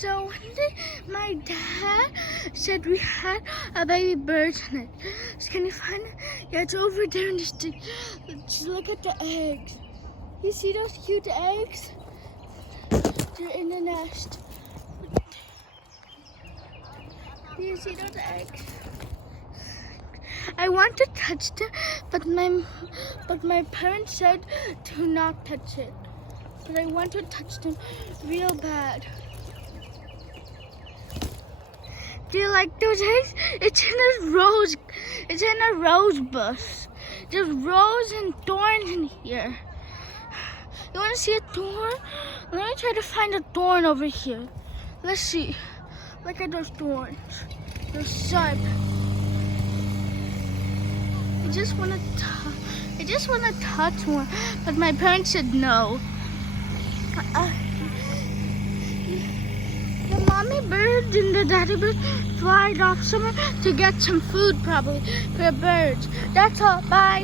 So one day my dad said we had a baby bird in it. So can you find it? Yeah, it's over there in the stick. Just look at the eggs. You see those cute eggs? They're in the nest. Do you see those eggs? I want to touch them, but my parents said to not touch it. But I want to touch them real bad. Do you like those eggs? It's in a rose bush. There's rose and thorns in here. You want to see a thorn? Let me try to find a thorn over here. Let's see. Look at those thorns. They're sharp. I just want to touch one, but my parents said no. The mommy bird and the daddy bird flied off somewhere to get some food, probably for the birds. That's all. Bye.